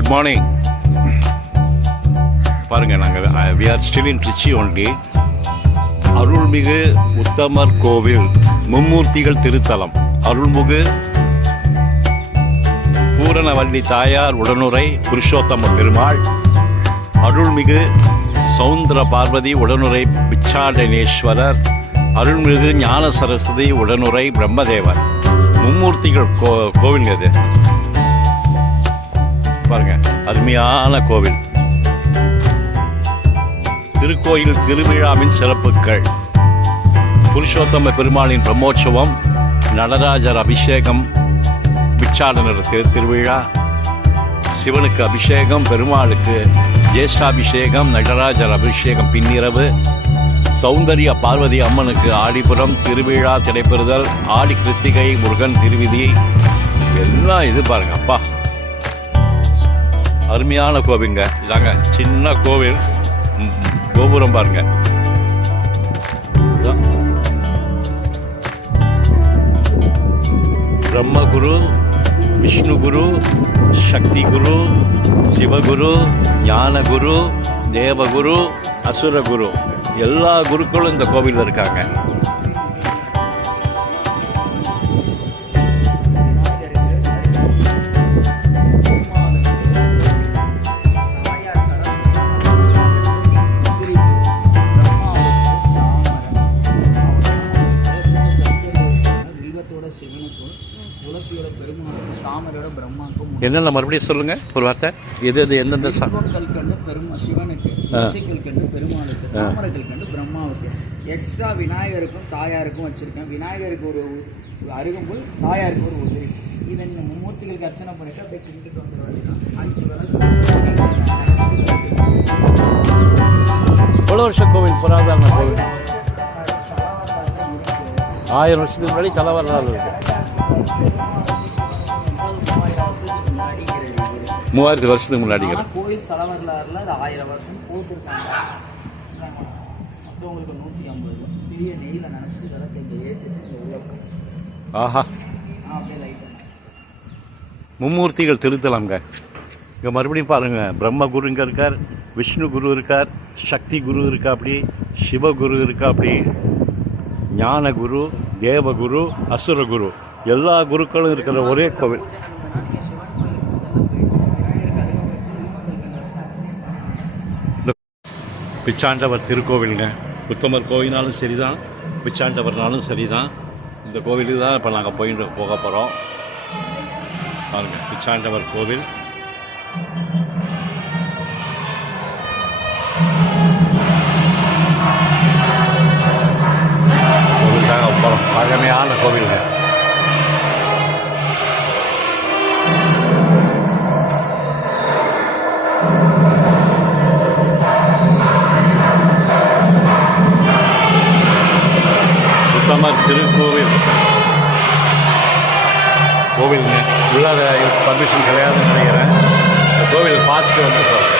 Good morning. பாருங்கள், நாங்கள் we are still in Trichy only. Arulmigu Uthamar கோவில், மும்மூர்த்திகள் திருத்தலம், அருள்மிகு பூரணவல்லி தாயார் உடனுரை புருஷோத்தம பெருமாள், அருள்மிகு சௌந்தர பார்வதி உடனுரை பிச்சாடனேஸ்வரர், அருள்மிகு ஞான சரஸ்வதி உடனுரை பிரம்மதேவர், மும்மூர்த்திகள் கோவிலுங்க இது. பாருங்க, அருமையான கோவில். திருக்கோயில் திருவிழாவின் சிறப்புகள்: புருஷோத்தம பெருமாளின் பிரம்மோற்சவம், நடராஜர் அபிஷேகம், பிச்சாடனர் திருவிழா, சிவனுக்கு அபிஷேகம், பெருமாளுக்கு ஜேஷ்டாபிஷேகம், நடராஜர் அபிஷேகம் பின்னிரவு, சௌந்தரிய பார்வதி அம்மனுக்கு ஆடிப்புறம் திருவிழா திரைப்பெறுதல், ஆடி கிருத்திகை முருகன் திருவிதி, எல்லாம் இது பாருங்க. அப்பா, அருமையான கோவிலுங்க. இதாங்க சின்ன கோவில், கோபுரம் பாருங்க. பிரம்மகுரு, விஷ்ணுகுரு, சக்தி குரு, சிவகுரு, ஞானகுரு, தேவகுரு, அசுரகுரு, எல்லா குருக்களும் இந்த கோவிலில் இருக்காங்க. என்னென்ன மறுபடியும் சொல்லுங்க ஒரு வார்த்தை. எது எது எந்தெந்த கல்கண்டு சிவனுக்கு, கல்கண்டு பெருமாளுக்கு, தாமரை கல்கண்டு பிரம்மாவுக்கு, எக்ஸ்ட்ரா விநாயகருக்கும் தாயாருக்கும் வச்சிருக்கேன். விநாயகருக்கு ஒரு அருகம்புல், தாயாருக்கு ஒரு உதிரி. இதை இந்த மும்மூர்த்திகளுக்கு அர்ச்சனை பண்ணிட்டு அப்படியே கிண்டிட்டு வந்துடுவாங்க. எவ்வளோ வருஷம் கோவில்? புராதன கோவில், 1000 வருஷத்துக்கு முன்னாடி தலை வரலாறு இருக்கு. 3000 வருஷத்துக்கு முன்னாடி கோயில் தலை வரலாறுல 1000 வருஷம் போட்டுருக்காங்க. மற்றவங்களுக்கு 150 பெரிய நெய்யில் நினச்சிட்டு விளக்கை ஏற்றிட்டு. ஆஹா, மும்மூர்த்திகள் திருத்தலம்ங்க. இங்கே மறுபடியும் பாருங்கள், பிரம்மகுரு இங்கே இருக்கார், விஷ்ணு குரு இருக்கார், சக்தி குரு இருக்கா, அப்படி சிவகுரு இருக்கா, அப்படி ஞானகுரு, தேவகுரு, அசுரகுரு, எல்லா குருக்களும் இருக்கிற ஒரே கோவில். பிச்சாண்டவர் திருக்கோவிலுங்க. உத்தமர் கோவில்னாலும் சரிதான், பிச்சாண்டவர்னாலும் சரிதான். இந்த கோவிலுக்கு தான் இப்போ நாங்கள் போக போகிறோம். பாருங்க, பிச்சாண்டவர் கோவில். கோவிலுக்காக போகிறோம். பழமையான கோவிலுங்க. உத்தமர் திருக்கோவில் கோவிலுங்க. உள்ளார பர்மிஷன் கிடையாதுன்னு நினைக்கிறேன். இந்த கோவில் பார்த்துட்டு வந்து போகிறேன்.